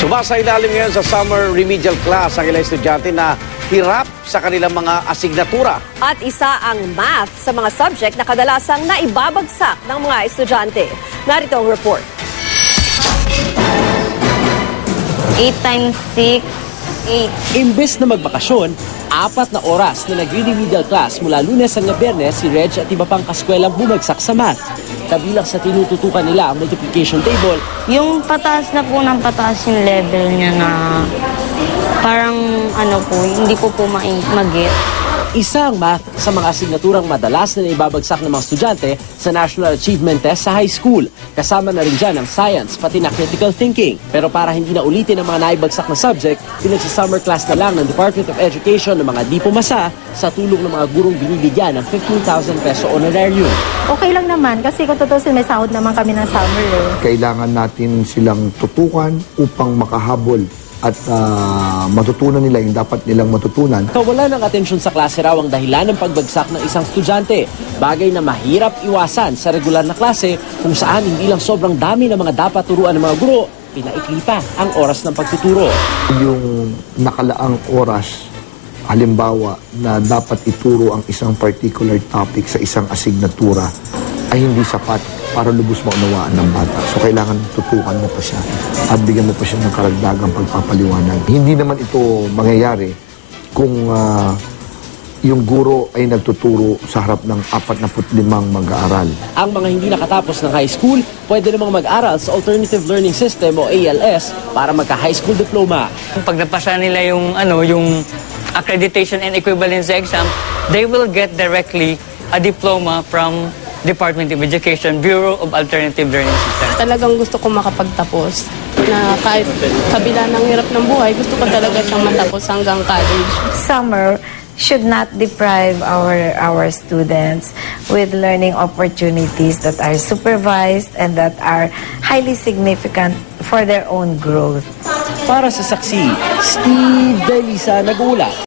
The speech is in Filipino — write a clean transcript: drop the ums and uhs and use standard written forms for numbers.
Sumasailalim ngayon sa summer remedial class ang ilang estudyante na hirap sa kanilang mga asignatura. At isa ang math sa mga subject na kadalasang naibabagsak ng mga estudyante. Narito ang report. 8 times 6, 8. Imbes na magbakasyon, 4 na oras na nagre-remedial class mula Lunes hanggang Biyernes si Reg at iba pang kaskwelang bumagsak sa math. Kabilang sa tinututukan nila ang multiplication table. Yung pataas na po ng pataas yung level niya na parang hindi ko po mag-get. Isa ang math sa mga asignaturang madalas na naibabagsak ng mga estudyante sa National Achievement Test sa high school. Kasama na rin dyan ang science, pati na critical thinking. Pero para hindi na ulitin ang mga naibagsak na subject, pinagsa-summer class na lang ng Department of Education ng mga di pumasa sa tulong ng mga gurong binibigyan ng 15,000 peso honorarium. Okay lang naman kasi kung tutusin may sahod naman kami ng summer. Kailangan natin silang tutukan upang makahabol at matutunan nila yung dapat nilang matutunan. Kawalan ng atensyon sa klase raw ang dahilan ng pagbagsak ng isang estudyante. Bagay na mahirap iwasan sa regular na klase kung saan hindi lang sobrang dami ng mga dapat turuan ng mga guro, pinaikli pa ang oras ng pagtuturo. Yung nakalaang oras, halimbawa na dapat ituro ang isang particular topic sa isang asignatura ay hindi sapat para lubos maunawaan ng bata. So kailangan tutukan mo pa siya at bigyan mo pa siya ng karagdagang pagpapaliwanag. Hindi naman ito mangyayari kung yung guro ay nagtuturo sa harap ng 45 mag-aaral. Ang mga hindi nakatapos ng high school, pwede namang mag-aral sa Alternative Learning System o ALS para magka-high school diploma. Pag napasa nila yung accreditation and equivalency exam, they will get directly a diploma from Department of Education, Bureau of Alternative Learning System. Talagang gusto ko makapagtapos na kahit kabila ng hirap ng buhay, gusto ko talaga siyang matapos hanggang college. Summer should not deprive our students with learning opportunities that are supervised and that are highly significant for their own growth. Para sa Saksi, Steve De Lisa nag-uula.